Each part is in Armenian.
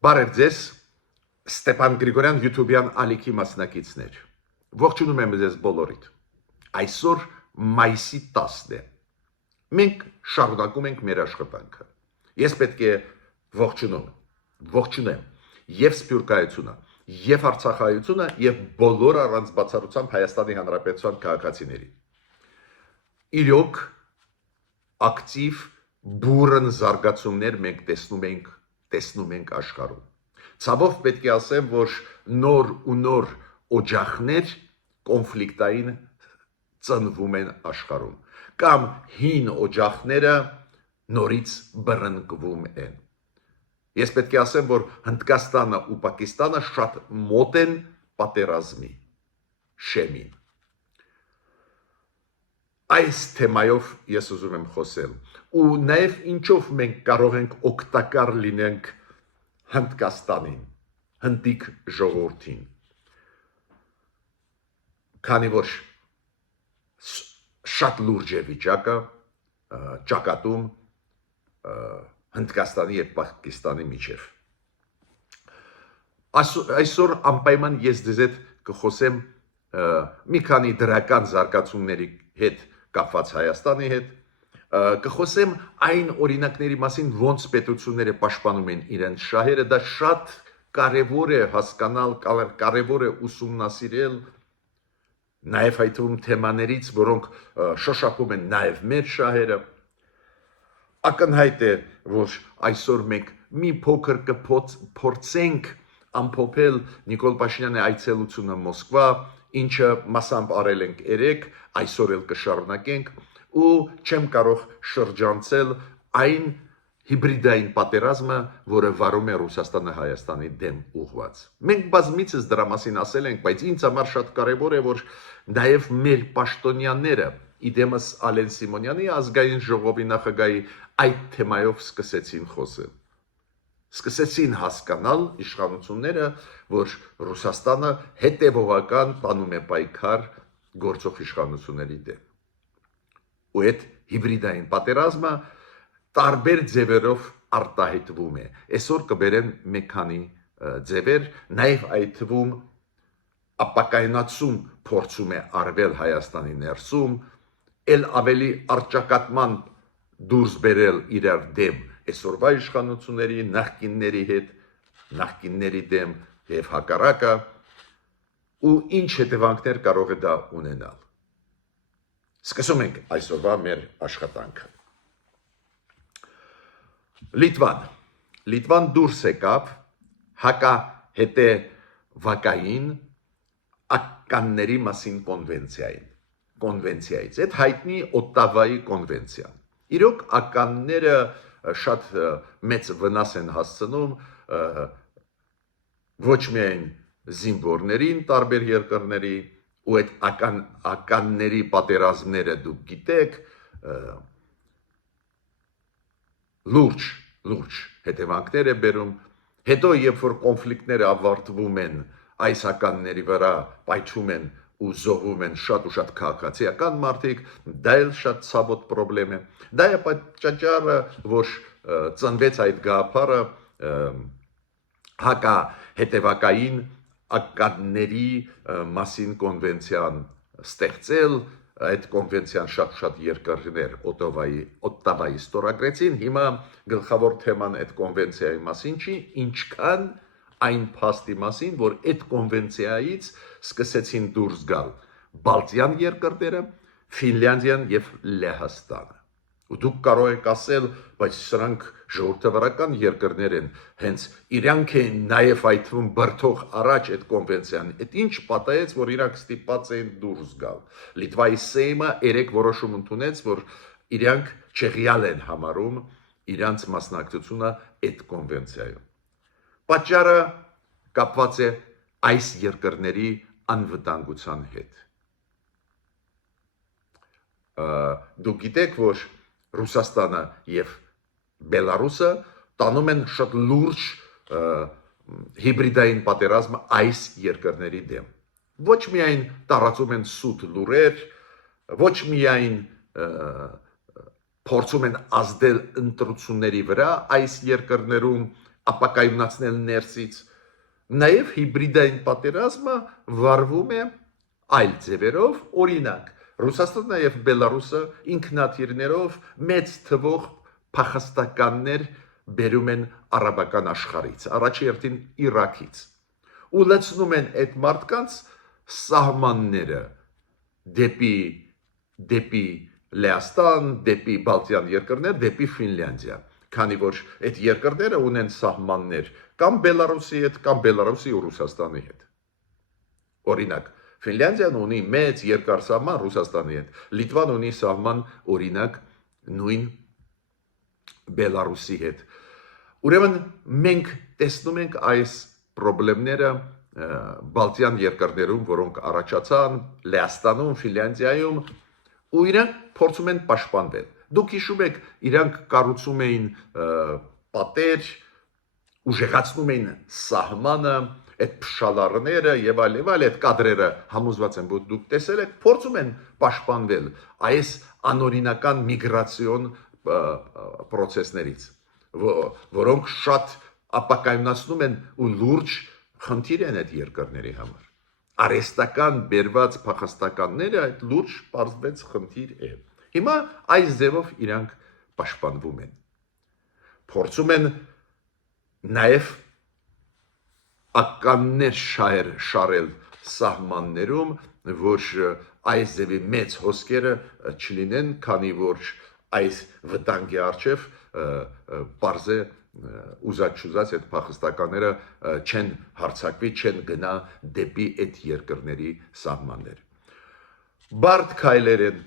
Բարև ձեզ, Ստեփան Գրիգորյան YouTube-յան ալիքի մասնակիցներ։ Ողջունում եմ ձեզ բոլորիդ։ Այսօր մայիսի 10-ն է։ Մենք շարունակում ենք մեր աշխատանքը։ Ես պետք է ողջունեմ եւ Սփյուռքայությունը, եւ Արցախայությունը, եւ բոլոր առանց բացառությամբ Հայաստանի Հանրապետության քաղաքացիներին։ Իրոք ակտիվ բուրըն զարգացումներ մենք տեսնում ենք աշխարհում։ Ցավով պետք է ասեմ, որ նոր ու նոր օջախներ կոնֆլիկտային ծնվում են աշխարհում, կամ հին օջախները նորից բռնկվում են։ Ես պետք է ասեմ, որ Հնդկաստանը ու Պակիստանը շատ մոտ են պատերազմի շեմին։ Այս թեմայով ես ուզում եմ խոսել, ու նաև ինչով մենք կարող ենք օգտակար լինենք Հնդկաստանին, հնդիկ ժողովրդին, քանի որ շատ լուրջ է վիճակը ճակատում Հնդկաստանի եւ Պակիստանի միջև։ Այսօր անպայման ես ձեզ հետ կխոսեմ մի քանի դրական զարգացումների հետ կապված Հայաստանի հետ, կխոսեմ այն օրինակների մասին, ոնց պետությունները պաշտպանում են իրենց շահերը, դա շատ կարևոր է հասկանալ, կարևոր է ուսումնասիրել, նաև այդ թեմաներից, որոնք շոշափում են նաև մեր շահերը։ Ակնհայտ է, որ այսօր մենք մի փոքր կփորձենք ամփոփել Նիկոլ Փաշինյանի այցելությունը Մոսկվա, ինչը մասամբ արել ենք երեք, այսօր էլ կշարունակենք, ու չեմ կարող շրջանցել այն հիբրիդային պատերազմը, որը վարում է Ռուսաստանը Հայաստանի դեմ ուղղված։ Մենք բազմիցս դրա մասին ասել ենք, բայց ինձ համար շատ կարևոր է, որ նաև մեր պաշտոնյաները, իդեմս Ալեն Սիմոնյանի ազգային ժողովի նախագահի այդ թեմայով սկսեցին խոսել։ Սկսեցին հասկանալ իշխանությունները, որ Ռուսաստանը հետևողական տանում է պայքար գործող իշխանությունների դեմ։ Ու այդ հիբրիդային պատերազմը տարբեր ձևերով արտահայտվում է։ Այսօր կբերեմ մի քանի ձևեր, նաև այդ թվում ապակայնացում փորձում է արվել Հայաստանի ներսում, ել ավելի արճակատման դուրս բերել իրար դեմ այսօրվա իշխանությունների, նախկինների դեմ եւ հակառակը, ու ինչ հետևանքներ կարող է դա ունենալ։ Սկսում ենք այսօրվա մեր աշխատանքը։ Լիտվան դուրս եկավ հակահետևակային ականների մասին կոնվենցիայից, այդ հայտնի Օտավայի կոնվենցիան։ Իրոք ականները շատ մեծ վնաս են հասցնում ոչ միայն զինվորներին տարբեր երկրների, ու այդ ականների պատերազմները դուք գիտեք, լուրջ հետևանքներ է բերում, հետո երբ որ կոնֆլիկտները ավարտվում են, այս ականների վրա պայթում են ու զոհվում են շատ ու շատ քաղաքացիական մարդիկ, դա էլ շատ ցավոտ խնդրեմ է։ Դա է պատճառը, որ ծնվեց այդ գաղափարը հակահետևակային ականների մասին կոնվենցիան ստեղծել, այդ կոնվենցիան շատ երկրներ Օտավայի ստորագրեցին, հիմա գլխավոր թեման այդ կոնվենցիայի մասին չի, ինչքան այն փաստի մասին, որ այդ կոնվենցիայից սկսեցին դուրս գալ Բալտյան երկրները, Ֆինլանդիան եւ Լեհաստանը։ Ու դուք կարող եք ասել, բայց սրանք ժողովրդավարական երկրներ են, հենց իրանք են նաև այդ թվում բրթող առաջ այդ կոնվենցիան։ Այդ ինչ պատահեց, որ իրանք ստիպված էին դուրս գալ։ Լիտվայի Սեյմը երեք որոշում ընդունեց, որ իրանք չեղյալ են համարում իրանց մասնակցությունը այդ կոնվենցիայում։ Պատճառը կապված է այս երկրների անվտանգության հետ։ Դուք գիտեք, որ Ռուսաստանը եւ Բելարուսը տանում են շատ լուրջ հիբրիդային պատերազմ այս երկրների դեմ։ Ոչ միայն տարածում են սուտ լուրեր, ոչ միայն փորձում են ազդել ընտրությունների վրա այս երկրներում, ապակայունացնել ներսից, նաև հիբրիդային պատերազմը վարվում է այլ ձևերով, օրինակ Ռուսաստանն եւ Բելարուսը ինքնաթիռներով մեծ թվով փախստականներ բերում են արաբական աշխարհից, առաջի հերթին Իրաքից, ու լցնում են այդ մարդկանց սահմանները դեպի Լեհաստան, դեպի Բալտյան երկրներ, դեպի Ֆինլանդիա, քանի որ այդ երկրները ունեն սահմաններ կամ Բելարուսի հետ, կամ Բելարուսի ու Ռուսաստանի հետ։ Օրինակ, Ֆինլանդիան ունի մեծ երկար սահման Ռուսաստանի հետ, Լիտվան ունի սահման օրինակ նույն Բելարուսի հետ։ Ուրեմն մենք տեսնում ենք այս խնդիրները Բալտյան երկրներում, որոնք առաջացան Լեհաստանում, Ֆինլանդիայում, ու իրանք փորձում են պաշտպանվել։ Դուք հիշում եք, իրանք կառուցում էին պատեր, ուժեղացնում էին սահմանը, այդ փշալարները եւ այլ այդ կադրերը համոզված եմ, որ դուք տեսել եք, փորձում են պաշտպանվել այս անօրինական միգրացիոն process-ներից, որոնք շատ ապակայունացնում են ու լուրջ խնդիր են այդ երկրների համար։ Արհեստական բերված փախստականները այդ լուրջ պարզվեց խնդիր է։ Հիմա այս ձևով իրանք պաշտպանվում են։ Փորձում են նաև ականներ շարել սահմաններում, որ այս ձևի մեծ հոսքերը չլինեն, քանի որ այս վտանգի առջև պարզ է ուզած այդ փախստականները չեն հարձակվի, չեն գնա դեպի այդ երկրների սահմաններ։ Բարդ քայլեր են,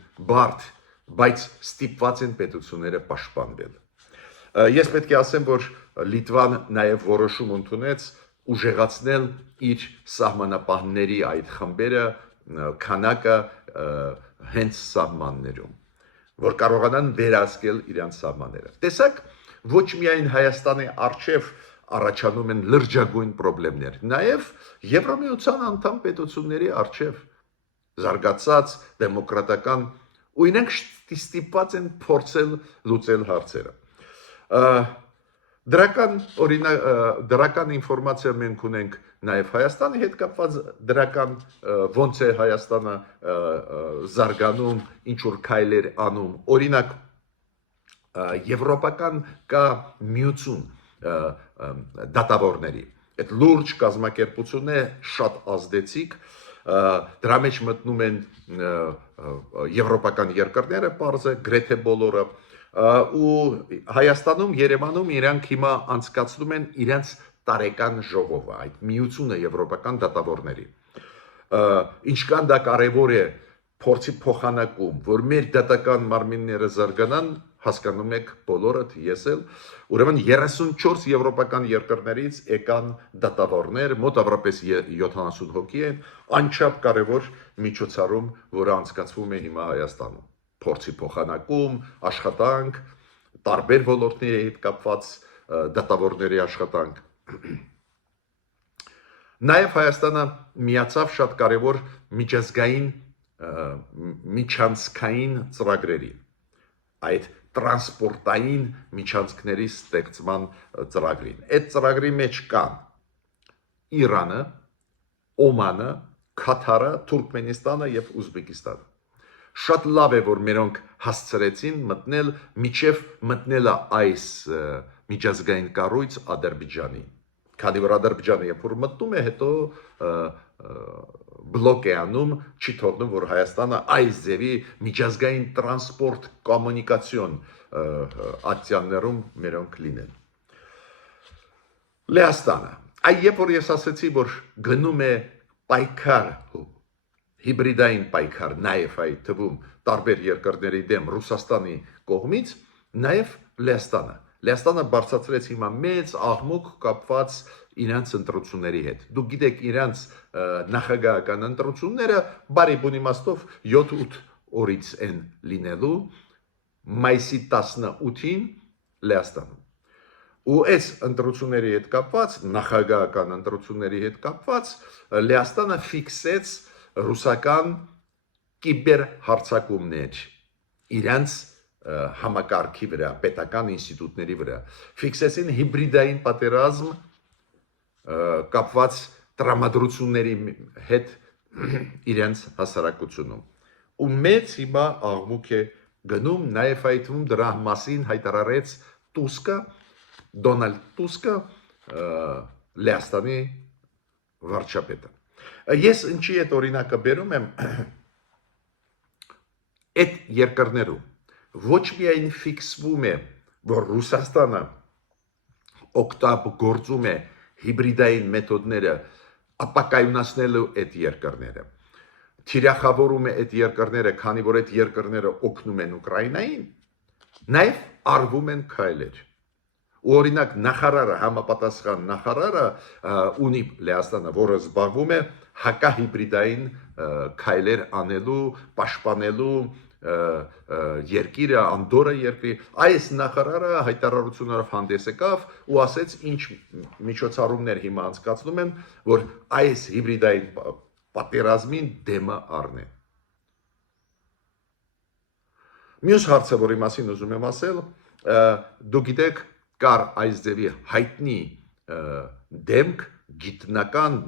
բայց ստիպված են պետությունները պաշտպանվել։ Ես պետք է ասեմ, որ Լիտվան նաև որոշում ընդունեց ուժեղացնել իր սահմանապահների այդ խմբերը քանակը հենց սահմաններում, որ կարողանան վերահսկել իրենց սահմանները։ Տեսակ, ոչ միայն Հայաստանի առջև առաջանում են լրջագույն խնդիրներ, նաև Եվրամիության անդամ պետությունների առջև զարգացած դեմոկրատական ու իրենք ստիպված են փորձել լուծել հարցերը։ Դրական ինֆորմացիա մենք ունենք նաև Հայաստանի հետ կապված դրական ոնց է Հայաստանը զարգանում, ինչ որ քայլեր անում։ Օրինակ եվրոպական կա միություն դատավորների։ Այդ լուրջ կազմակերպություն է, շատ ազդեցիկ, դրա մեջ մտնում են եվրոպական երկրները, պարզ է, գրեթե բոլորը, ու Հայաստանում, Երևանում իրանք հիմա անցկացնում են իրենց տարեկան ժողովը, այդ միությունը եվրոպական դատավորների։ Ինչքան դա կարևոր է փորձի փոխանակում, որ մեր դատական մարմինները զարգանան, հասկանում եք բոլորդ, ես էլ, ուրեմն 34 եվրոպական երկրներից եկան դատավորներ, մոտավորապես 70 հոգի են, անչափ կարևոր միջոցառում, որը անցկացվում է հիմա Հայաստանում։ Փորձի փոխանակում, աշխատանք, տարբեր ոլորտների հետ կապված դատավորների աշխատանք։ Նաև Հայաստանը միացավ շատ կարևոր միջանցքային ծրագրերի, այդ տրանսպորտային միջանցքների ստեղծման ծրագրին։ Այդ ծրագրի մեջ կան Իրանը, Օմանը, Քաթարը, Թուրքմենստանը եւ Ուզբեկիստանը։ Շատ լավ է, որ մերոնք հասցրեցին մտնել միջև մտնելը այս միջազգային կառույց Ադրբեջանի։ Քանի որ Ադրբեջանը երբ որ մտնում է, հետո բլոկ է անում, չի թողնում, որ Հայաստանը այս ձևի միջազգային տրանսպորտ կոմունիկացիոն ակցիաներում մերոնք լինեն։ Լեհաստանը։ Երբ որ ես ասացի, որ գնում է պայքար, հիբրիդային պայքար, նաև այդ թվում տարբեր երկրների դեմ Ռուսաստանի կողմից, նաև Լեհաստանը։ Լեհաստանը բարձրացրեց հիմա մեծ աղմուկ կապված իրենց ընտրությունների հետ։ Դուք գիտեք, իրենց նախագահական ընտրությունները բարի բուն իմաստով 7-8 օրից են լինելու, մայիսի 18-ին Լեհաստանում։ Ու այս ընտրությունների հետ կապված, նախագահական ընտրությունների հետ կապված, Լեհաստանը ֆիքսեց ռուսական կիբեր հարձակումներ իրենց համակարգի վրա, պետական ինստիտուտների վրա, ֆիքսեցին հիբրիդային պատերազմ կապված տրամադրությունների հետ իրենց հասարակությունում։ Ու մեծ հիմա աղմուկ է գնում, նաև այդում դրա մասին հայտարարեց Տուսկը, Դոնալդ Տուսկը, Լեհաստանի վարչապետը։ Ես ինչի այդ օրինակը բերում եմ, այդ երկրներում ոչ միայն ֆիքսվում է, որ Ռուսաստանը օգտագործում է հիբրիդային մեթոդները ապակայունացնելու այդ երկրները, թիրախավորում է այդ երկրները, քանի որ այդ երկրները օգնում են Ուկրաինային, նաև արվում են քայլեր։ Ու օրինակ նախարարը, համապատասխան նախարարը ունի Լեհաստանը, որը զբաղվում է հակահիբրիդային քայլեր անելու, պաշտպանելու երկիրը, անդորը երկրի, այս նախարարը հայտարարություններով հանդես եկավ ու ասեց ինչ միջոցառումներ հիմա անցկացնում են, որ այս հիբրիդային պատերազմին դեմը առնեն։ Մյուս հարցը, որի մասին ուզում եմ ասել, դուք գիտեք, կար այս ձևի հայտնի դեմք գիտնական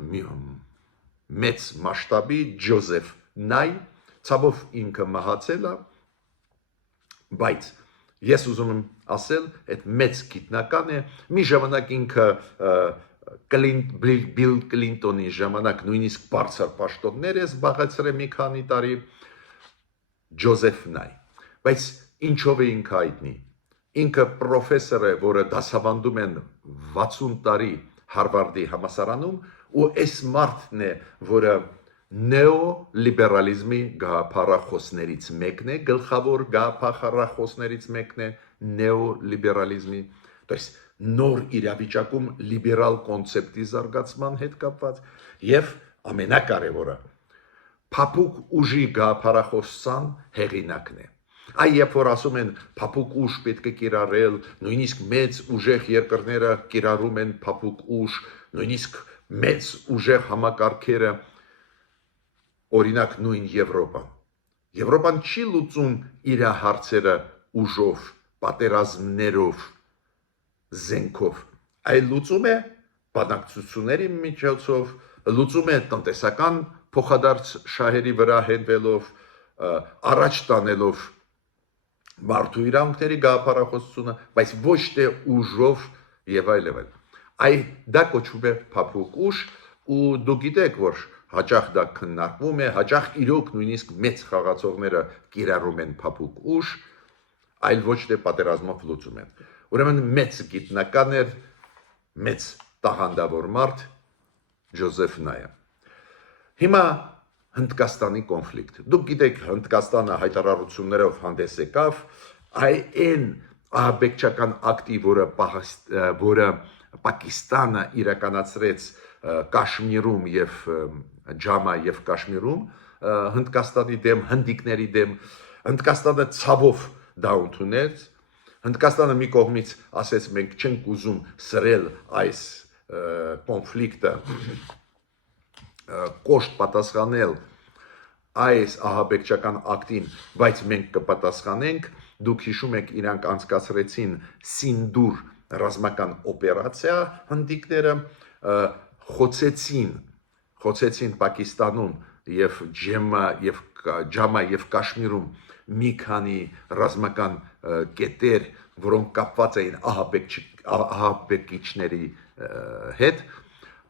մեծ մասշտաբի Ջոզեֆ Նայ, ցավով ինքը մահացել է, բայց ես ուզում եմ ասել, այդ մեծ գիտնական է, մի ժամանակ ինքը Բիլ Կլինտոնի ժամանակ նույնիսկ բարձր պաշտոններ է զբաղեցրել մի քանի տարի, Ջոզեֆ Նայ, բայց ինչով է ինքը հայտնի։ Ինքը պրոֆեսոր է, որը դասավանդում են 60 տարի Հարվարդի համալսարանում, ու այս մարդն է, որը նեոլիբերալիզմի գաղափարախոսներից մեկն է, գլխավոր գաղափարախոսներից մեկն է նեոլիբերալիզմի, то есть նոր իրավիճակում լիբերալ կոնցեպտի զարգացման հետ կապված, եւ ամենակարևորը փափուկ ուժի գաղափարախոսության հեղինակն է։ Այ երբ որ ասում են փափուկ ուժ պետք է կիրառել, նույնիսկ մեծ ուժեղ երկրները կիրառում են փափուկ ուժ, նույնիսկ մեծ ուժեղ համակարգերը, օրինակ նույն Եվրոպան։ Եվրոպան չի լուծում իր հարցերը ուժով, պատերազմներով, զենքով, այլ լուծում է բանակցությունների միջոցով, լուծում է տնտեսական փոխադարձ շահերի վրա հենվելով, առաջ տանելով մարդու իրավունքների գաղափարախոսությունը, բայց ոչ թե ուժով եւ այլն։ Այ դա կոչվում է փափուկ ուժ, ու դուք գիտեք, որ հաճախ դա քննարկվում է, հաճախ իրոք նույնիսկ մեծ խաղացողները կիրառում են փափուկ ուժ, այլ ոչ թե պատերազմով լուծում են։ Ուրեմն մեծ գիտնական էր, մեծ տաղանդավոր մարդ Ջոզեֆ Նայը։ Հիմա Հնդկաստանի կոնֆլիկտ։ Դուք գիտեք, Հնդկաստանը հայտարարություններով հանդես եկավ, այն ահաբեկչական ակտի, որը Պակիստանը իրականացրեց Կաշմիրում եւ Ջամա եւ Կաշմիրում, Հնդկաստանի դեմ, հնդիկների դեմ, Հնդկաստանը ցավով դա ընդունեց, Հնդկաստանը մի կողմից ասեց մենք չենք ուզում սրել այս կոնֆլիկտը, կոշտ պատասխանել այս ահաբեկչական ակտին, բայց մենք կպատասխանենք, դուք հիշում եք իրանք անցկացրեցին Սինդուր ռազմական օպերացիա հնդիկները, խոցեցին Պակիստանում եւ Ջամա եւ Կաշմիրում մի քանի ռազմական կետեր, որոնք կապված էին ահաբեկիչների հետ,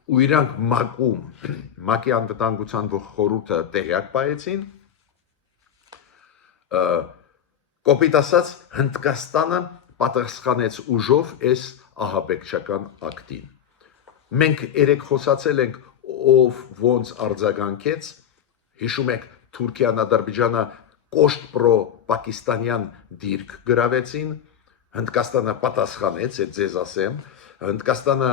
ու իրանք ՄԱԿ-ի անվտանգության խորհուրդը տեղյակ պահեցին, կոպիտ ասած Հնդկաստանը պատասխանեց ուժով այս ահաբեկչական ակտին։ Մենք երեք խոսացել ենք, ով ոնց արձագանքեց, հիշում եք Թուրքիան, Ադրբեջանը կոշտ պրո-պակիստանյան դիրք գրավեցին, Հնդկաստանը պատասխանեց, այդ ձեզ ասեմ, Հնդկաստանը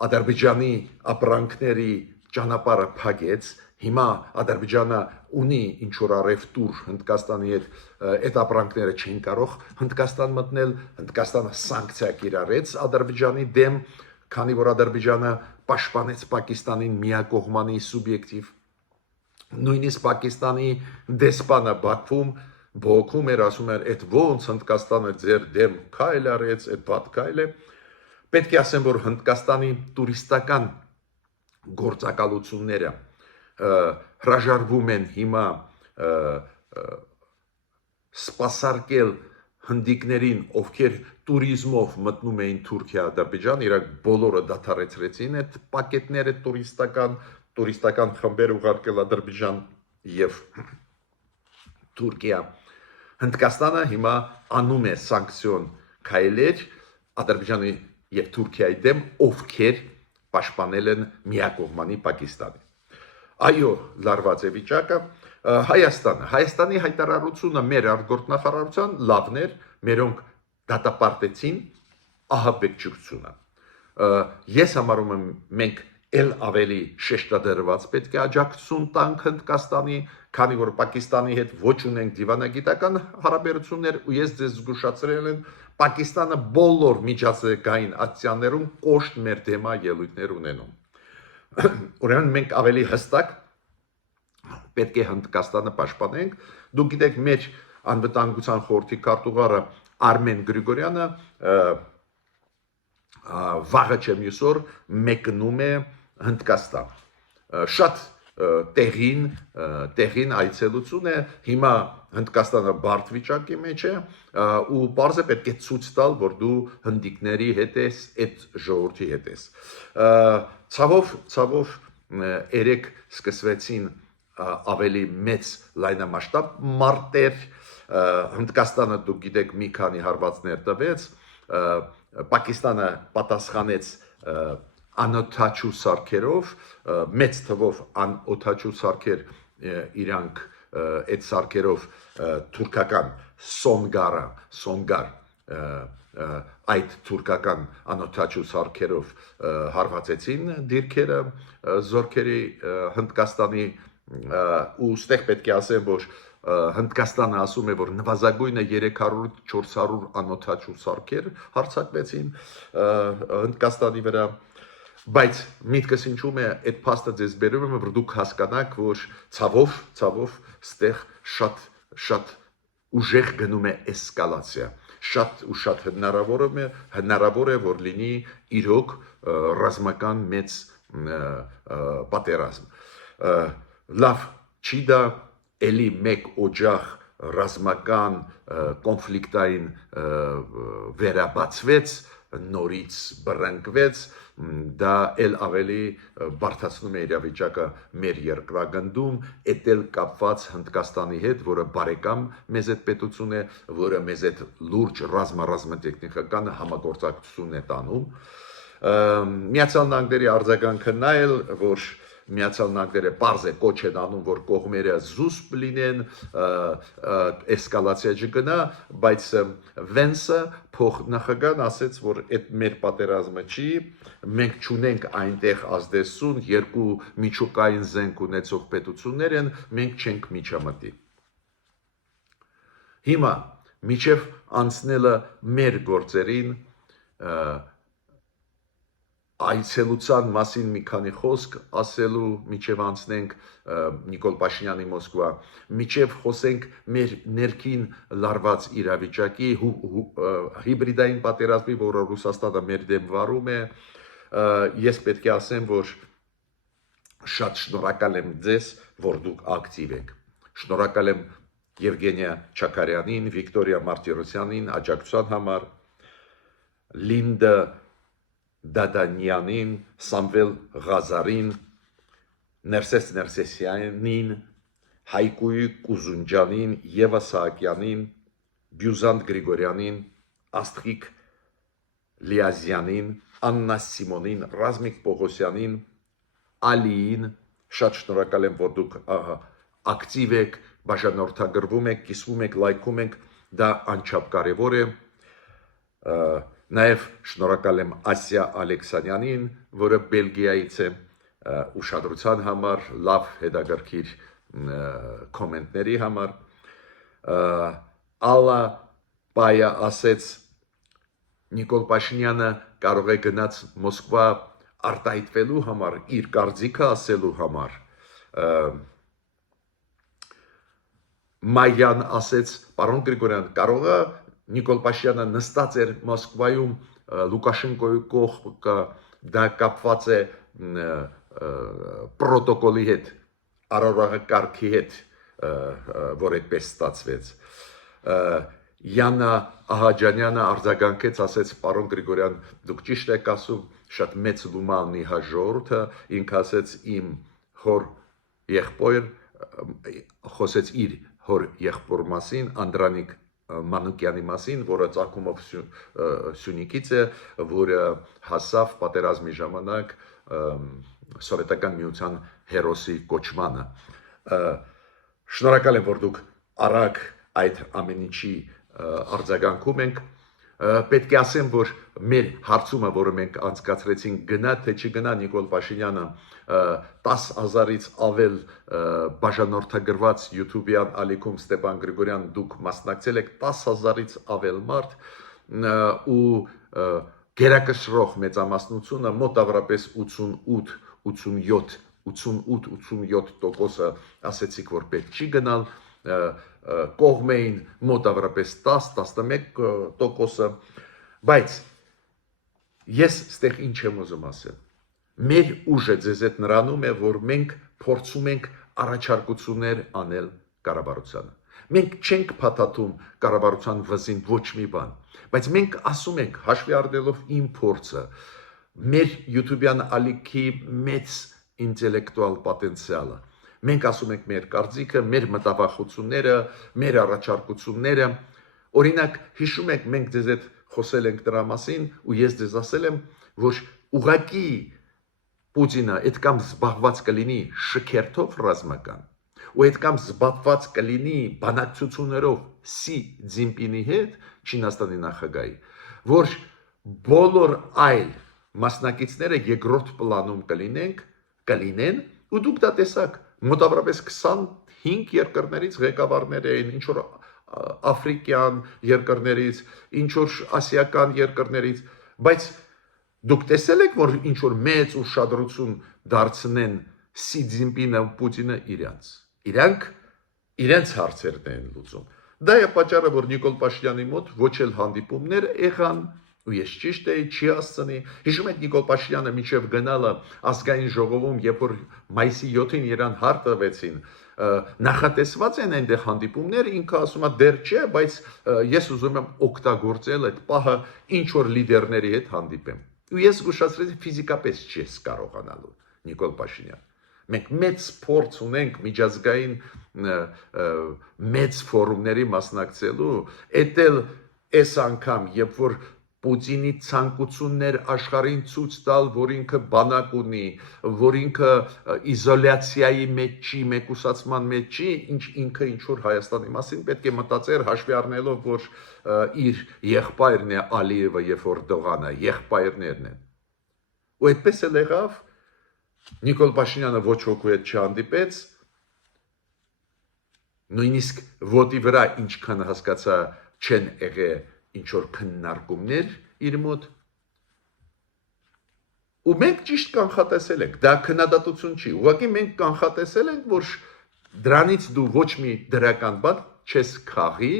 Ադրբեջանի ապրանքների ճանապարհը փակեց, հիմա Ադրբեջանը ունի ինչ որ առևտուր Հնդկաստանի հետ, այդ ապրանքները չեն կարող Հնդկաստան մտնել, Հնդկաստանը սանկցիա կիրառեց Ադրբեջանի դեմ, քանի որ Ադրբեջանը պաշտպանեց Պակիստանին միակողմանի սուբյեկտիվ, նույնիսկ Պակիստանի դեսպանը Բաքվում բողոքում էր, ասում էր, այդ ոնց Հնդկաստանը ձեր դեմ քայլ արեց, այդ վատ քայլ է։ Պետք է ասեմ, որ Հնդկաստանի տուրիստական գործակալությունները հրաժարվում են հիմա սպասարկել հնդիկներին, ովքեր տուրիզմով մտնում էին Թուրքիա, Ադրբեջան, իրանք բոլորը դադարեցրեցին այդ պակետները տուրիստական խմբեր ուղարկել Ադրբեջան եւ Թուրքիա։ Հնդկաստանը հիմա անում է սանկցիոն քայլեր Ադրբեջանի եւ Թուրքիայի դեմ, ովքեր պաշտպանել են միակողմանի Պակիստանի։ Այո, լարված է վիճակը։ Հայաստանի հայտարարությունը մեր արտգործնախարարության լավն էր, մերոնք դատապարտեցին ահաբեկչությունը։ Ես համարում եմ մենք ել ավելի շեշտադրված պետք է աջակցություն տանք Հնդկաստանի, քանի որ Պակիստանի հետ ոչ ունենք դիվանագիտական հարաբերություններ, ու ես ձեզ զգուշացրել եմ, Պակիստանը բոլոր միջազգային ակցիաներում կոշտ մեր թեմա ելույթներ ունենում։ Ուրեմն մենք ավելի հստակ պետք է Հնդկաստանը պաշտպանենք։ Դուք գիտեք, մեր անվտանգության խորհրդի քարտուղարը Արմեն Գրիգորյանը վաղը չեմ յուսոր մեկնում է Հնդկաստան։ Շատ տեղին այցելություն է, հիմա Հնդկաստանը բարդ վիճակի մեջ է, ու պարզ է պետք է ցույց տալ, որ դու հնդիկների հետ ես, այդ ժողովրդի հետ ես։ Ցավով երեք սկսվեցին ավելի մեծ լայնամասշտաբ մարտեր, Հնդկաստանը դուք գիտեք մի քանի հարվածներ տվեց, Պակիստանը պատասխանեց անօթաչու սարքերով, մեծ թվով անօթաչու սարքեր իրանք այդ սարքերով թուրքական Սոնգար այդ թուրքական անօթաչու սարքերով հարվածեցին դիրքերը զորքերի Հնդկաստանի ու ստեղ պետք է ասեմ, որ Հնդկաստանը ասում է, որ նվազագույնը 300-400 անօթաչու սարքեր հարձակվեցին Հնդկաստանի վրա, բայց միտքս ինչու՞մ է այդ փաստը ձեզ բերում եմ, որ դուք հասկանաք, որ ցավով ստեղ շատ ուժեղ գնում է էսկալացիա, շատ հնարավոր է, որ լինի իրոք ռազմական մեծ պատերազմ։ Լավ չի դա էլի մեկ օջախ ռազմական կոնֆլիկտային վերաբացվեց, նորից բռնկվեց, դա էլ ավելի բարդացնում է իրավիճակը մեր երկրագնդում, էդ էլ կապված Հնդկաստանի հետ, որը բարեկամ մեզ այդ պետություն է, որը մեզ այդ լուրջ ռազմատեխնիկական համագործակցություն է տանում։ Միացյալ Նահանգների արձագանքը նա էլ, որ Միացյալ Նահանգները պարզ է կոչ են անում, որ կողմերը զուսպ լինեն, էսկալացիա չգնա, բայց Վենսը փոխնախագահն ասեց, որ այդ մեր պատերազմը չի, մենք չունենք այնտեղ ազդեցություն, երկու միջուկային զենք ունեցող պետություններ են, մենք չենք միջամտի։ Հիմա միջև անցնելը մեր գործերին այցելության մասին մի քանի խոսք ասելու, միջև անցնենք Նիկոլ Փաշինյանի Մոսկվա, միջև խոսենք մեր ներքին լարված իրավիճակի, հիբրիդային պատերազմի, որը Ռուսաստանը մեր դեմ վարում է, ես պետք է ասեմ, որ շատ շնորհակալ եմ ձեզ, որ դուք ակտիվ եք, շնորհակալ եմ Եվգենիա Չակարյանին, Վիկտորիա Մարտիրոսյանին աջակցության համար, Լինդա Դադանյանին, Սամվել Ղազարին, Ներսես Ներսեսյանին, Հայկույ Կուզունջանին, Եվա Սահակյանին, Բյուզանտ Գրիգորյանին, Աստղիկ Լիազյանին, Աննա Սիմոնին, Ռազմիկ Պողոսյանին, Ալիին, շատ շնորհակալ եմ, որ դուք ակտիվ եք, բաժանորդագրվում եք, կիսվում եք, լայքում եք, դա անչափ կարևոր է։ Նաև շնորհակալ եմ Ասիա Ալեքսանյանին, որը Բելգիայից է, ուշադրության համար, լավ հետաքրքիր կոմենտների համար։ Ալլա Պայա ասեց Նիկոլ Փաշինյանը կարող է գնաց Մոսկվա արտահայտվելու համար, իր կարծիքը ասելու համար։ Մայան ասեց, պարոն Գրիգորյան, կարող է Նիկոլ Փաշինյանը նստած էր Մոսկվայում Լուկաշենկոյի կողքը, դա կապված է պրոտոկոլի հետ, արարողակարգի հետ, որ այդպես ստացվեց։ Յանա Ահաջանյանը արձագանքեց, ասեց, պարոն Գրիգորյան, դուք ճիշտ եք ասում, շատ մեծ լումա ունի հաջորդը, ինքը ասեց իմ հոր եղբոր, խոսեց իր հոր եղբոր մասին, Անդրանիկ Մանուկյանի մասին, որը Ծագումով Սյունիքից է, որը հասավ պատերազմի ժամանակ Սովետական միության հերոսի կոչմանը։ Շնորհակալ եմ, որ դուք արագ այդ ամեն ինչի արձագանքում ենք։ Պետք է ասեմ, որ մեր հարցումը, որը մենք անցկացրեցինք, գնա թե չգնա Նիկոլ Փաշինյանը 10,000-ից ավել բաժանորդագրված YouTube-յան ալիքում Ստեփան Գրիգորյան, դուք մասնակցել եք 10,000-ից ավել մարդ ու գերակշռող մեծամասնությունը մոտավորապես 88-87% ասեցիք, որ պետք չի գնալ, կողմեին մոտավորապես 10-11%, բայց ես ստեղ ինչ եմ ուզում ասել։ Մեր ուժը ձեզ հետ նրանում է, որ մենք փորձում ենք առաջարկություններ անել կառավարությանը։ Մենք չենք փաթաթում կառավարության վզին ոչ մի բան, բայց մենք ասում ենք, հաշվի առնելով իմ փորձը, մեր YouTube-յան ալիքի մեծ ինտելեկտուալ պոտենցիալը, մենք ասում ենք մեր կարծիքը, մեր մտավախությունները, մեր առաջարկությունները, օրինակ, հիշում եք, մենք ձեզ հետ խոսել ենք դրա մասին, ու ես ձեզ ասել եմ, որ ուղղակի Պուտինը այդքան զբաղված կլինի շքերթով ռազմական, ու այդքան զբաղված կլինի բանակցություններով Սի Ցզինպինի հետ, Չինաստանի նախագահի, որ բոլոր այլ մասնակիցները երկրորդ պլանում կլինեն, ու դուք դա տեսաք, մոտավորապես 25 երկրներից ղեկավարներ էին, ինչ որ աֆրիկյան երկրներից, ինչ որ ասիական երկրներից, բայց դուք տեսել եք, որ ինչ որ մեծ ուշադրություն դարձնեն Սի Ցզինպինը ու Պուտինը իրանք իրենց հարցերն են լուծում։ Դա է պատճառը, որ Նիկոլ Փաշինյանի մոտ ոչ էլ հանդիպումներ եղան, ու ես ճիշտ էի, չի ասցնի։ Հիշում եք Նիկոլ Փաշինյանը մինչև գնալը ազգային ժողովում, երբ որ մայիսի 7-ին իրան հարց տվեցին, նախատեսված են այնտեղ հանդիպումներ, ինքը ասում է դեռ չէ, բայց ես ուզում եմ օգտագործել այդ պահը ինչ որ լիդերների հետ հանդիպեմ։ Ու ես զգուշացրեցի ֆիզիկապես չես կարողանալու Նիկոլ Փաշինյան։ Մենք մեծ փորձ ունենք միջազգային մեծ ֆորումների մասնակցելու, էտել այս անգամ, երբ որ Պուտինի ցանկություններ աշխարհին ցույց տալ, որ ինքը բանակ ունի, որ ինքը իզոլյացիայի մեջ չի, մեկուսացման մեջ չի, ինքը ինչ որ Հայաստանի մասին պետք է մտածեր, հաշվի առնելով, որ իր եղբայրն է Ալիևը եւ Էրդողանը, եղբայրներն են։ Ու այդպես էլ եղավ, Նիկոլ Փաշինյանը ոչ ոքի հետ չհանդիպեց, նույնիսկ ոտի վրա ինչքան հասկացա չեն եղել ինչ որ քննարկումներ իր մոտ, ու մենք ճիշտ կանխատեսել ենք, դա քննադատություն չի, ուղղակի մենք կանխատեսել ենք, որ դրանից դու ոչ մի դրական բան չես քաղի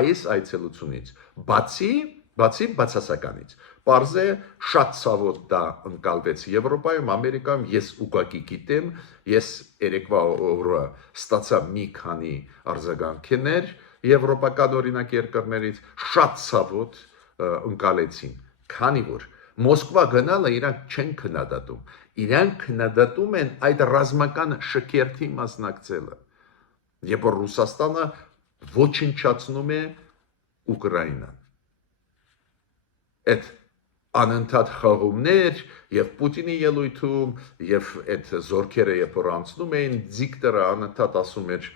այս այցելությունից, բացի բացասականից։ Պարզ է, շատ ցավոտ դա ընկալվեց Եվրոպայում, Ամերիկայում, ես ուղղակի գիտեմ, ես երեկվա օրը ստացա մի քանի արձագանքներ եվրոպական օրինակ երկրներից, շատ ցավոտ ընկալեցին, քանի որ Մոսկվա գնալը իրանք չեն քննադատում, իրանք քննադատում են այդ ռազմական շքերթի մասնակցելը, երբ որ Ռուսաստանը ոչնչացնում է Ուկրաինան։ Այդ անընդհատ խաղումներ եւ Պուտինի ելույթում եւ այդ զորքերը երբ որ անցնում էին, դիկտորը անընդհատ ասում էր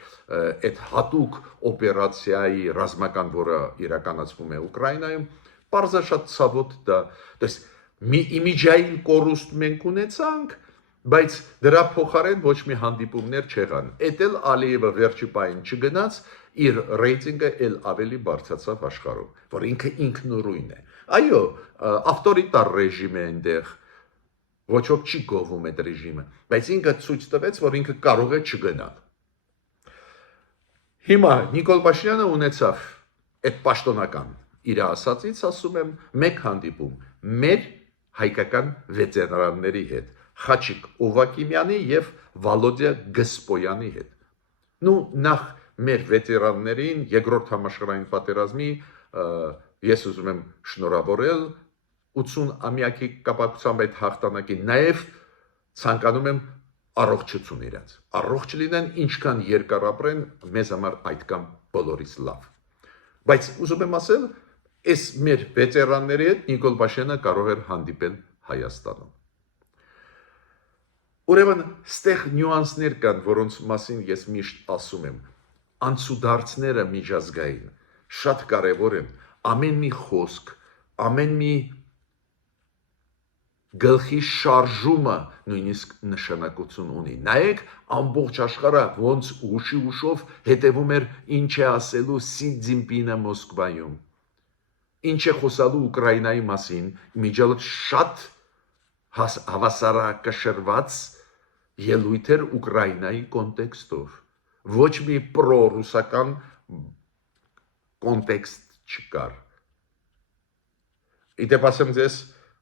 այդ հատուկ օպերացիայի ռազմական, որը իրականացվում է Ուկրաինայում, պարզա շատ ցավոտ դա, դες մի իմիջային կորուստ մենք ունեցանք, բայց դրա փոխարեն ոչ մի հանդիպումներ չեղան։ Էդ էլ Ալիևը վերջի պահին չգնաց, իր ռեյտինգը էլ ավելի բարձրացավ աշխարհում, որ ինքը ինքնուրույն է։ Այո, ավտորիտար ռեժիմ է այնտեղ, ոչ ոք չի գովում այդ ռեժիմը, բայց ինքը ցույց տվեց, որ ինքը կարող է չգնալ։ Հիմա Նիկոլ Փաշինյանը ունեցավ այդ պաշտոնական իր ասածից, ասում եմ, մեկ հանդիպում մեր հայկական վետերանների հետ, Խաչիկ Օվակիմյանի եւ Վալոդիա Գսպոյանի հետ։ Նախ մեր վետերաններին երկրորդ համաշխարհային պատերազմի ես ուզում եմ շնորհավորել 80-ամյակի կապակցությամբ այդ հաղթանակին, նաև ցանկանում եմ առողջություն իրենց։ Առողջ լինեն, ինչքան երկար ապրեն, մեզ համար այդքան բոլորից լավ։ Բայց ուզում եմ ասել, այս մեր վետերանների հետ Նիկոլ Փաշինյանը կարող էր հանդիպել Հայաստանում։ Ուրեմն, ստեղ նյուանսներ կան, որոնց մասին ես միշտ ասում եմ, անցուդարձները միջազգային շատ կարևոր են, ամեն մի խոսք, ամեն մի գլխի շարժումը նույնիսկ նշանակություն ունի։ Նայեք, ամբողջ աշխարհը ոնց ուշով հետևում էր ինչ է ասելու Սի Ցզինպինը Մոսկվայում։ Ինչ է խոսալու Ուկրաինայի մասին, միջալտ շատ հավասարակշռված ելույթ էր Ուկրաինայի կոնտեքստով։ Ոչ մի պրո-ռուսական կոնտեքստ չկար։ Իդեպ ասեմ ձեզ,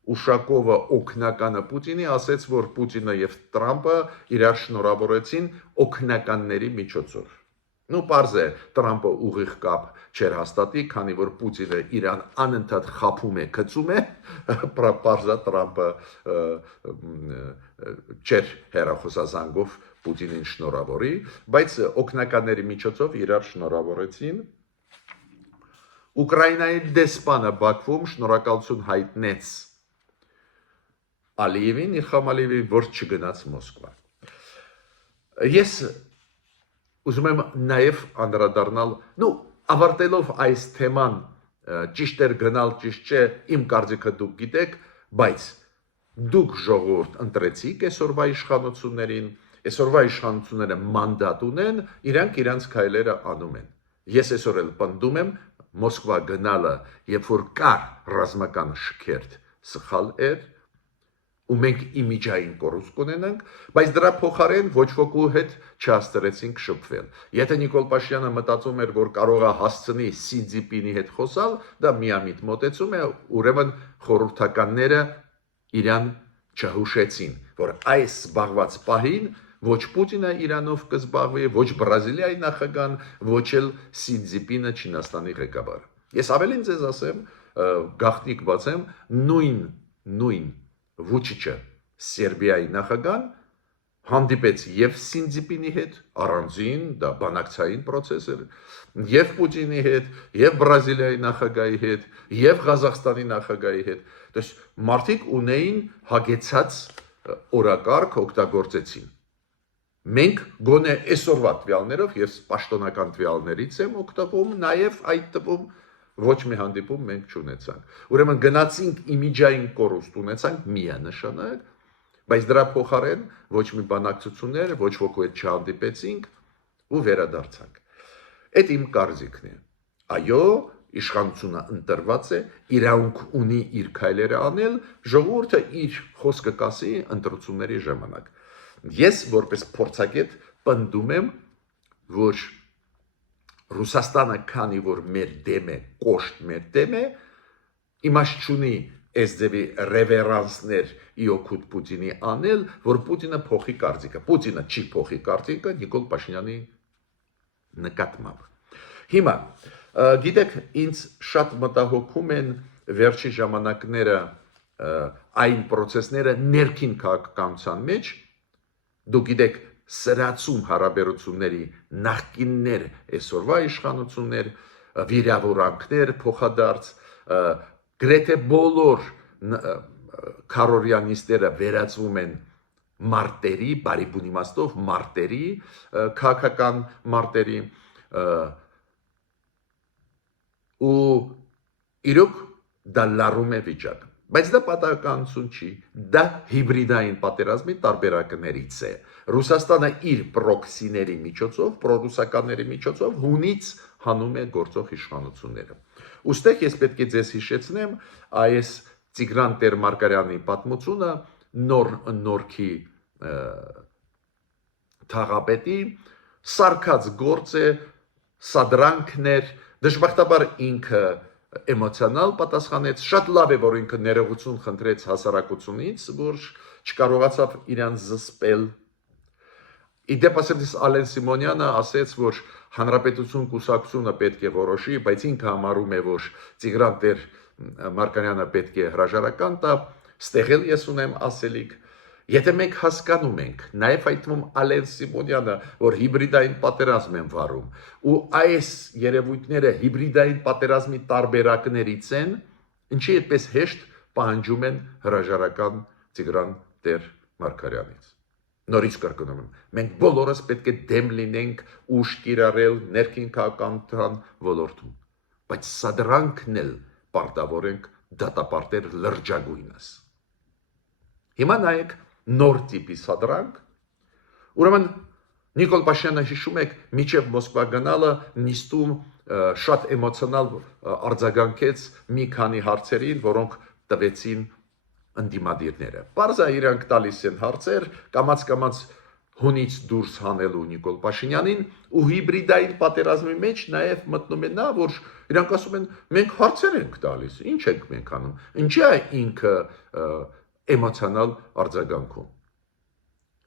Ուշակովը օգնականը Պուտինի ասեց, որ Պուտինը եւ Տրամպը իրար շնորհավորեցին օգնականների միջոցով։ Պարզ է, Տրամպը ուղիղ կապ չէր հաստատի, քանի որ Պուտինը իրան անընդհատ խափում է, գցում է, պարզա Տրամպը չէր հեռախոսազանգով Պուտինին շնորհավորի, բայց օգնականների միջոցով իրար շնորհավորեցին։ Ուկրաինայի դեսպանը Բաքվում շնորհակալություն հայտնեց Ալիևին, Իլխամ Ալիևին, որ չգնաց Մոսկվա։ Ես ուզում եմ նաև անդրադառնալ, ավարտելով այս թեման, ճիշտ էր գնալ, ճիշտ չէ, իմ կարծիքը դուք գիտեք, բայց դուք ժողովուրդ ընտրեցիք այսօրվա իշխանություններին, այսօրվա իշխանությունները մանդատ ունեն, իրանք իրանց քայլերը անում են։ Ես այսօր էլ պնդում եմ, Մոսկվա գնալը, երբ որ կար ռազմական շքերթ, սխալ էր, ու մենք իմիջային կորուստ կունենանք, բայց դրա փոխարեն ոչ ոքի հետ չհասցրեցինք շփվել։ Եթե Նիկոլ Փաշինյանը մտածում էր, որ կարող է հասցնի Սի Ցզինպինի հետ խոսալ, դա միամիտ մոտեցում է, ուրեմն խորհրդականները իրան չհուշեցին, որ այս զբաղված պահին ոչ Պուտինը Իրանով կզբաղվի, ոչ Բրազիլիայի նախագահան, ոչ էլ Սի Ցզինպինը Չինաստանի ղեկավարը։ Ես ավելին ձեզ ասեմ, գաղտնիք բացեմ, նույն Վուչիչը Սերբիայի նախագահան հանդիպեց եւ Սի Ցզինպինի հետ առանձին, դա բանակցային process էր, եւ Պուտինի հետ, եւ Բրազիլիայի նախագահի հետ, եւ Ղազախստանի նախագահի հետ։ Դες մարդիկ ունեին հագեցած օրակարգ օգտագործեցին։ Մենք գոնե այսօրվա տվյալներով եւ պաշտոնական տվյալներից եմ օգտվում, նաեւ այդ տվում ոչ մի հանդիպում մենք չունեցանք։ Ուրեմն գնացինք իմիջային կորուստ ունեցանք միանշանակ, բայց դրա փոխարեն ոչ մի բանակցություններ, ոչ ոքի հետ չհանդիպեցինք ու վերադարձանք։ Այդ իմ կարծիքն է։ Այո, իշխանությունը ընտրված է, իրավունք ունի իր քայլերը անել, ժողովուրդը իր խոսքը կասի ընտրությունների ժամանակ։ Ես որպես փորձագետ պնդում եմ, որ Ռուսաստանը քանի որ մեր դեմ է, կոշտ մեր դեմ է, իմաստ չունի այս ձևի ռևերանսներ իօքուտ Պուտինի անել, որ Պուտինը փոխի կարծիքը։ Պուտինը չի փոխի կարծիքը Նիկոլ Փաշինյանի նկատմամբ։ Հիմա, գիտեք, ինձ շատ մտահոգում են վերջի ժամանակները այն process-ները ներքին քաղաքականության մեջ, դուք գիտեք, սրացում հարաբերությունների նախկիններ, այսօրվա իշխանություններ, վիրավորանքներ, փոխադարձ, գրեթե բոլոր քարորյանիստերը վերածվում են մարտերի, բարի բուն իմաստով մարտերի, քաղաքական մարտերի, ու իրոք դա լարում է վիճակը։ Բայց դա պատահականություն չի, դա հիբրիդային պատերազմի տարբերակներից է։ Ռուսաստանը իր պրոքսիների միջոցով, պրոռուսականների միջոցով հունից հանում է գործող իշխանությունները։ Ուստեղ ես պետք է ձեզ հիշեցնեմ այս Տիգրան Տեր-Մարգարյանի պատմությունը Նորքի թաղապետի սարկած գործ է սադրանքներ, դժբախտաբար ինքը էմոցիոնալ պատասխանեց, շատ լավ է, որ ինքը ներողություն խնդրեց հասարակությունից, որ չկարողացավ իրան զսպել։ Իդեպ ասած Ալեն Սիմոնյանը ասեց, որ հանրապետություն կուսակցությունը պետք է որոշի, բայց ինքը համարում է, որ Տիգրան Տեր Մարկարյանը պետք է հրաժարական տա, ստեղել ես ունեմ ասելիք։ Եթե մենք հասկանում ենք, նաև այդ թվում Ալեն Սիմոնյանը, որ հիբրիդային պատերազմ են վարում, ու այս երևույթները հիբրիդային պատերազմի տարբերակներից են, ինչի այդպես հեշտ պահանջում են հրաժարական Տիգրան Տեր Մարկարյանից։ Նորից կրկնում եմ, մենք բոլորս պետք է դեմ լինենք ուժ կիրառել ներքին քաղաքական ոլորտում, բայց սադրանքն էլ պարտավոր ենք դատապարտել լրջագույնս։ Հիմա նայեք նոր տիպի սադրանք, ուրեմն Նիկոլ Փաշինյանը հիշում եք, միջև Մոսկվա գնալը նիստում շատ էմոցիոնալ արձագանքեց մի քանի հարցերին, որոնք տվեցին ընդդիմադիրները։ Պարզա իրանք տալիս են հարցեր, կամաց հունից դուրս հանելու Նիկոլ Փաշինյանին ու հիբրիդային պատերազմի մեջ նաև մտնում է նա, որ իրանք ասում են մենք հարցեր ենք տալիս, ինչ ենք մենք անում, ինչի է ինքը էմոցիոնալ արձագանքում։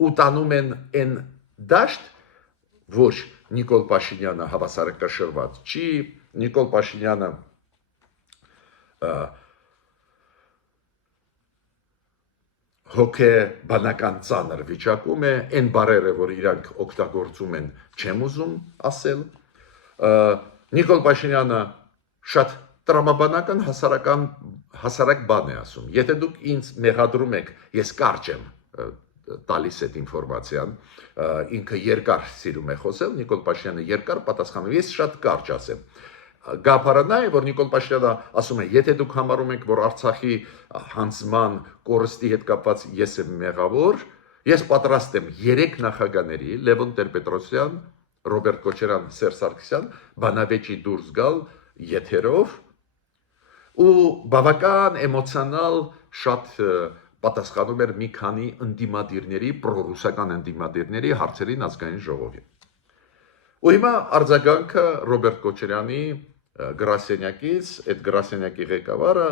Ու տանում են այն դաշտ, որ Նիկոլ Փաշինյանը հավասարակշռված չի, Նիկոլ Փաշինյանը հոգեբանական ծանր վիճակում է, այն բարերը, որ իրանք օգտագործում են, չեմ ուզում ասել։ Նիկոլ Փաշինյանը շատ տրամաբանական հասարակ բան է ասում։ Եթե դուք ինձ մեղադրում եք, ես կարճ եմ տալիս այդ ինֆորմացիան, ինքը երկար սիրում է խոսել, Նիկոլ Փաշինյանը երկար պատասխանում, ես շատ կարճ ասեմ։ Գաղափարը նա է, որ Նիկոլ Փաշինյանը ասում է, եթե դուք համարում եք, որ Արցախի հանձնման կորստի հետ կապված ես եմ մեղավոր, ես պատրաստ եմ 3 նախագահների՝ Լևոն Տեր-Պետրոսյան, Ռոբերտ Քոչարյան, Սերժ Սարգսյան, բանավեճի դուրս գալ եթերով ու բավական էմոցիոնալ շատ պատասխանում էր մի քանի ընդդիմադիրների, պրոռուսական ընդդիմադիրների հարցերին ազգային ժողովին։ Ու հիմա արձագանքը Ռոբերտ Քոչարյանի գրասենյակից, այդ գրասենյակի ղեկավարը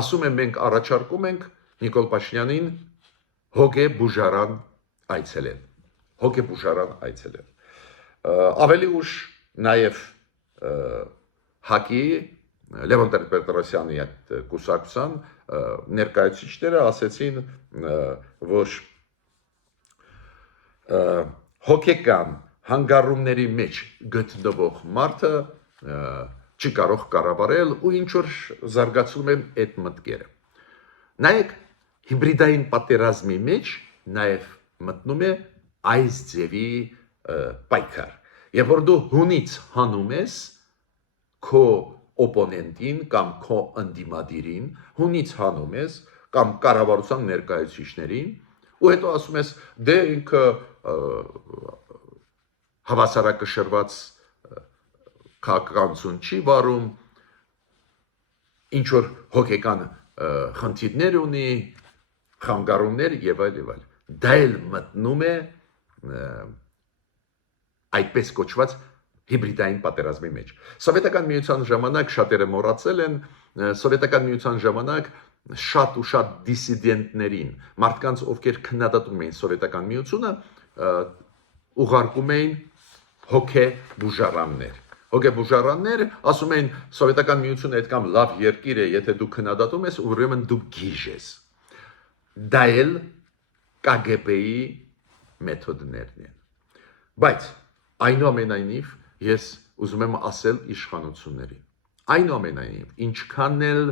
ասում է մենք առաջարկում ենք Նիկոլ Փաշինյանին հոգեբուժարան այցելել։ Հոգեբուժարան այցելել։ Ավելի ուշ նաև ՀԱԿ-ի Լևոն Տեր-Պետրոսյանի այդ կուսակցության ներկայացուցիչները ասեցին, որ հոգեկան հանգարումների մեջ գտնվող մարդը չի կարող կառավարել ու ինչ որ զարգացում են այդ մտքերը։ Նայեք, հիբրիդային պատերազմի մեջ նաև մտնում է այս ձևի պայքար։ Երբ որ դու հունից հանում ես քո օպոնենտին կամ քո ընդդիմադիրին, հունից հանում ես կամ կառավարության ներկայացուցիչներին ու հետո ասում ես դե ինքը հավասարակշռված քաղաքականություն չի վարում, ինչ որ հոգեկան խնդիրներ ունի, խանգարումներ եւ այլ։ Դա էլ մտնում է այդպես կոչված հիբրիդային պատերազմի մեջ։ Սովետական միության ժամանակ շատերը մոռացել են, Սովետական միության ժամանակ շատ ու շատ դիսիդենտներին, մարդկանց ովքեր քննադատում էին Սովետական միությունը, ուղարկում էին հոգեբուժարաններ։ Հոգեբուժարաններ ասում էին Սովետական միությունը այդքան լավ երկիր է, եթե դու քննադատում ես, ուրեմն դու գիժ ես։ Դա էլ KGB-ի մեթոդներն են։ Բայց այնուամենայնիվ ես ուզում եմ ասել իշխանություններին, այնուամենայնիվ ինչքան էլ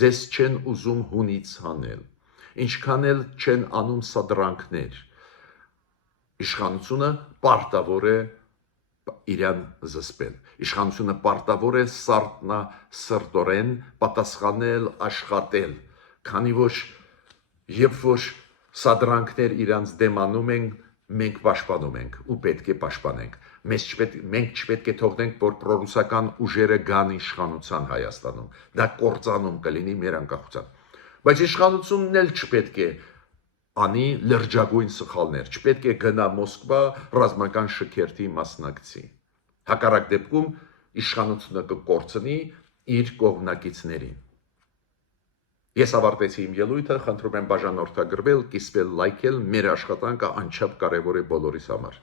ձեզ չեն ուզում հունից հանել, ինչքան էլ չեն անում սադրանքներ, իշխանությունը պարտավոր է իրան զսպել, իշխանությունը պարտավոր է սրտորեն պատասխանել, աշխատել, քանի որ երբ որ սադրանքներ իրանց դեմ անում են, մենք պաշտպանում ենք ու պետք է պաշտպանենք։ Մենք չպետք է թողնենք, որ պրոռուսական ուժերը գան իշխանության Հայաստանում։ Դա կործանում կլինի մեր անկախության։ Բայց իշխանությունն էլ չպետք է անի լրջագույն սխալներ, չպետք է գնա Մոսկվա ռազմական շքերթի մասնակցի։ Հակառակ դեպքում իշխանությունը կկորցնի իր կողմնակիցներին։ Ես ավարտեցի իմ ելույթը, խնդրում եմ բաժանորդագրվել, կիսվել, լայքել, մեր աշխատանքը անչափ կարևոր է բոլորիս համար։